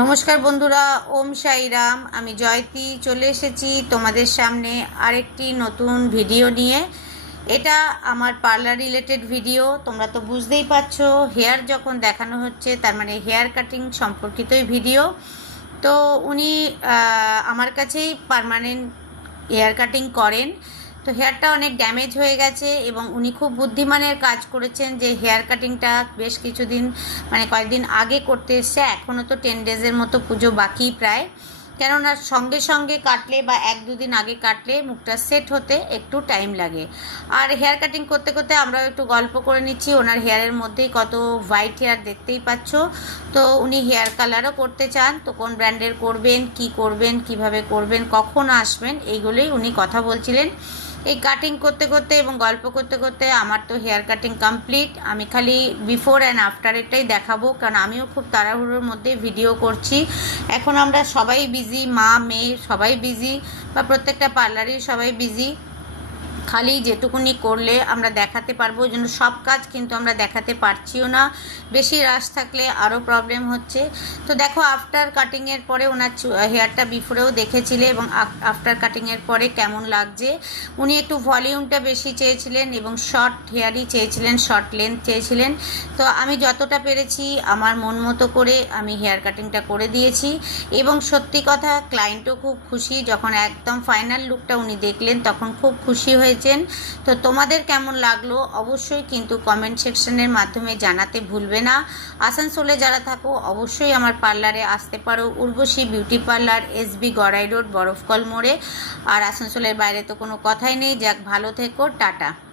নমস্কার বন্ধুরা, ওম সাইরাম। আমি জয়তী চলে এসেছি তোমাদের সামনে আরেকটি নতুন ভিডিও নিয়ে। এটা আমার পার্লার রিলেটেড ভিডিও। তোমরা তো বুঝতেই পারছো, হেয়ার যখন দেখানো হচ্ছে তার মানে হেয়ার কাটিং সম্পর্কিতই ভিডিও। তো উনি আমার কাছেই পার্মানেন্ট হেয়ার কাটিং করেন। তো হেয়ারটা অনেক ড্যামেজ হয়ে গেছে এবং উনি খুব বুদ্ধিমানের কাজ করেছেন যে হেয়ার কাটিংটা বেশ কিছুদিন মানে কয়েকদিন আগে করতে এসছে। এখনও তো 10 ডেজের মতো পুজো বাকি প্রায়, কেননা সঙ্গে সঙ্গে কাটলে বা 1-2 দিন আগে কাটলে মুখটা সেট হতে একটু টাইম লাগে। আর হেয়ার কাটিং করতে করতে আমরাও একটু গল্প করে নিচ্ছি। ওনার হেয়ারের মধ্যেই কত হোয়াইট হেয়ার দেখতেই পাচ্ছ। তো উনি হেয়ার কালারও করতে চান, তো কোন ব্র্যান্ডের করবেন, কি করবেন, কিভাবে করবেন, কখন আসবেন, এইগুলোই উনি কথা বলছিলেন। এই কাটিং করতে করতে এবং গল্প করতে করতে আমার তো হেয়ার কাটিং কমপ্লিট। আমি খালি বিফোর অ্যান্ড আফটারেরটাই দেখাবো, কারণ আমিও খুব তাড়াহুড়োর মধ্যে ভিডিও করছি। এখন আমরা সবাই বিজি, মা মেয়ে সবাই বিজি, বা প্রত্যেকটা পার্লারেই সবাই বিজি। খালি যেটুকুনি করলে আমরা দেখাতে পারবো, ওই জন্য সব কাজ কিন্তু আমরা দেখাতে পারছিও না। বেশি রাশ থাকলে আরও প্রবলেম হচ্ছে। তো দেখো, আফটার কাটিংয়ের পরে ওনার হেয়ারটা বিফোরেও দেখেছিলে এবং আফটার কাটিংয়ের পরে কেমন লাগছে। উনি একটু ভলিউমটা বেশি চেয়েছিলেন এবং শর্ট হেয়ারই চেয়েছিলেন, শর্ট লেন্থ চেয়েছিলেন। তো আমি যতটা পেরেছি আমার মন মতো করে আমি হেয়ার কাটিংটা করে দিয়েছি এবং সত্যি কথা ক্লায়েন্টও খুব খুশি। যখন একদম ফাইনাল লুকটা উনি দেখলেন তখন খুব খুশি হয়েছেন। তো তোমাদের কেমন লাগলো অবশ্যই কিন্তু কমেন্ট সেকশনের মাধ্যমে জানাতে ভুলবে না। আসানসোলে যারা থাকো অবশ্যই আমার পার্লারে আসতে পারো, Urvashi beauty parlour, SB Gorai road, বরফকল মোড়ে। আর আসানসোলের বাইরে তো কোনো কথাই নেই। যাক, ভালো থেকো, টাটা।